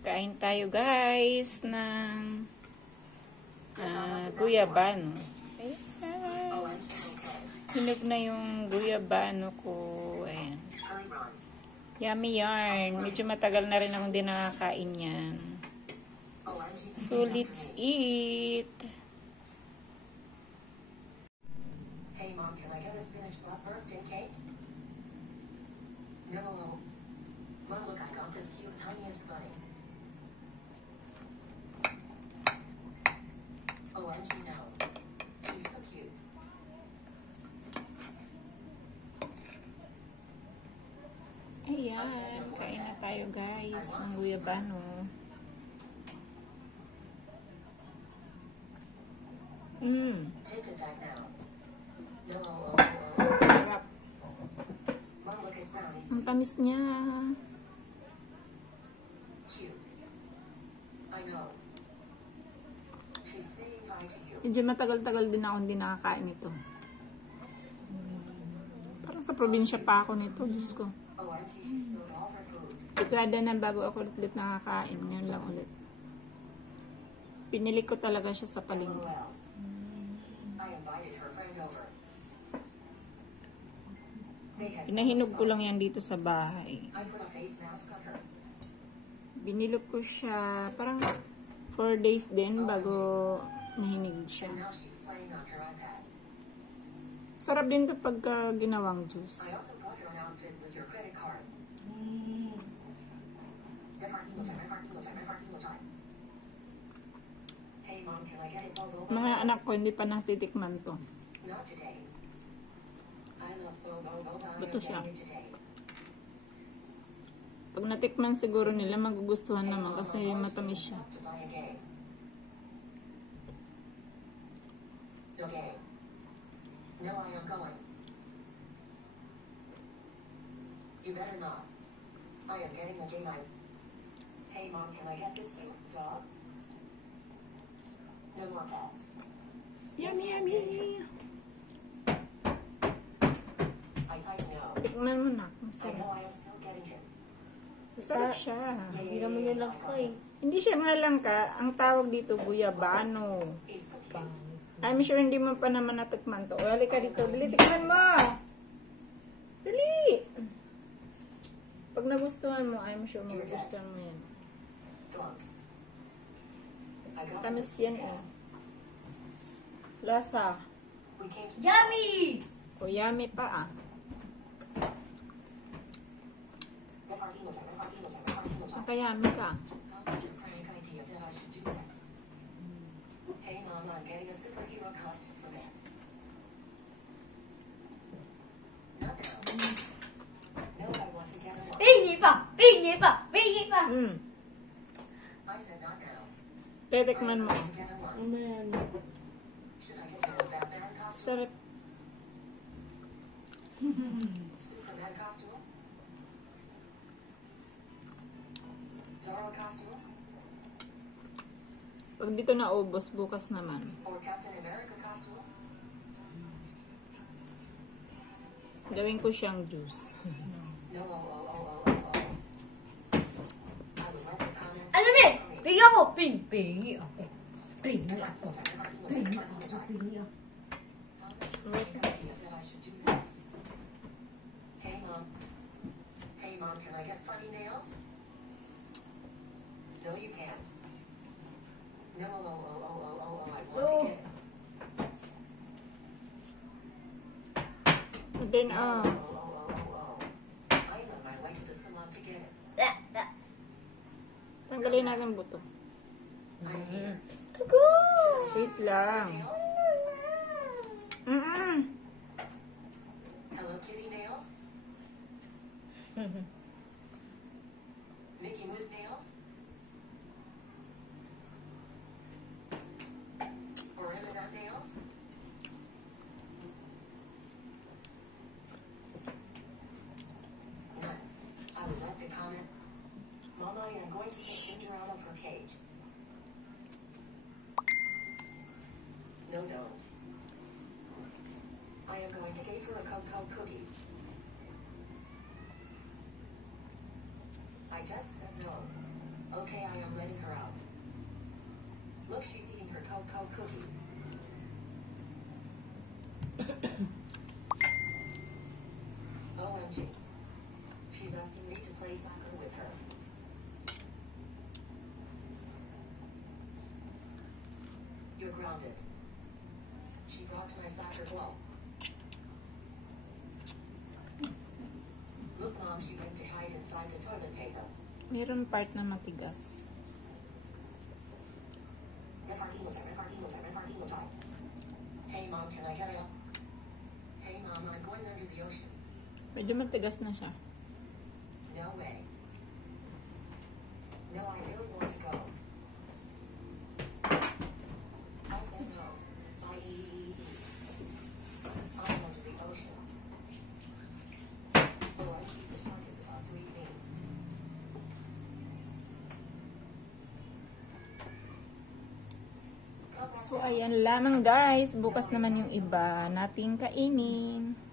Kain tayo guys ng guyabano. Ayan. Hinog na yung guyabano ko. Ayan. Yummy yarn. Medyo matagal na rin akong di nakakain yan. So let's eat. Hey Mom, can I get a spinach birthday cake? No. Mom, look, I got this cute, tiniest bunny. OMG, no. He's so cute. Ayan. Kain na tayo guys ng guyabano. Take it back now. No. Sarap. Mom, look at brownies. Ang tamis niya. Cute. I know. She's saying bye to you. Medyo matagal-tagal din ako hindi nakakain ito. Parang sa probinsya pa ako nito. Diyos ko. OMG, she spilled all her food. Dekada na bago ako ulit nakakain. Ngayon lang ulit. Pinili ko talaga siya sa palengke. LOL. I invited her friend over. They had so Pinahinog much ko fun. lang yan dito sa bahay. I put a face mask on her. Binilog ko siya parang 4 days din bago nahinig siya. And now she's playing on her iPad. Sarap din kapag ginawang juice. I also bought her an outfit with your credit card. Red heart emo time, red heart emo time, red heart emo time. Hey Mom, can I get it bobo? Mga anak ko hindi pa natitikman to. Not today. I love bobo. I Buto am siya. getting it today. Pag natikman siguro nila magugustuhan naman kasi matamis siya. To buy a game. No game. No, I am going. You better not. I am getting a game. Hey Mom, can I get this cute dog? No more pets. Yummy, yummy. I type no. Tikman mo na. I Masarap. know I am still getting him. Masarap siya. Hindi naman yan langka eh. Hindi siya nga langka. Ang tawag dito, guyabano. He's so cute. I'm sure hindi mo pa naman natikman to. O, halika dito. Dali, tikman mo. Dali. Pag nagustuhan mo, I'm sure magugustuhan mo yan. Slugs. I got Tamis this yan hotel. eh. Lasa. We came to Yummy! O, yummy pa ah. Red heart emo time, red heart emo time, red heart emo time. Saka yummy ka. How would your prank idea that I should do next? Hey Mom, I'm getting a superhero costume for Vans. Not now. No, I want to get him on. 俾嘢吧，俾嘢吧，俾嘢吧。 I said not now. Titikman mo. To get him on. Should I get him a Batman costume? Sarap. Superman costume? Zorro costume? Pag dito naubos, bukas naman. Or Captain America costume? Gawin ko siyang juice. No, I would like to comment. 阿妹妹，俾一個俾俾俾一個俾一個。 Idea that I should do next. Hey Mom, can I get funny nails? No, you can't. No, I want to get it. And then, ah. I'm on my way to the salon to get it. Tanggalin natin buto. I'm here. Wait lang. Nails? Mm-mm. Hello Kitty nails? Mickey Mouse nails? Or M&M nails? None. I would like to comment. Mama, I am going to take Ginger out of her cage. No, don't. I am going to give her a cocoa cookie. I just said no. Okay, I am letting her out. Look, she's eating her cold cookie. OMG. She's asking me to play soccer with her. You're grounded. She brought my soccer ball. Look, Mom, she went to hide inside the toilet paper. Meron part na matigas. Hey, Mom, can I get out? Hey, Mom, I'm going under the ocean. Medyo matigas na siya. No way. No, I really want to go. I said no. I'm under the ocean. Oh, I think the shark is about to eat me. So, ayan lamang guys. Bukas naman yung iba nating kainin.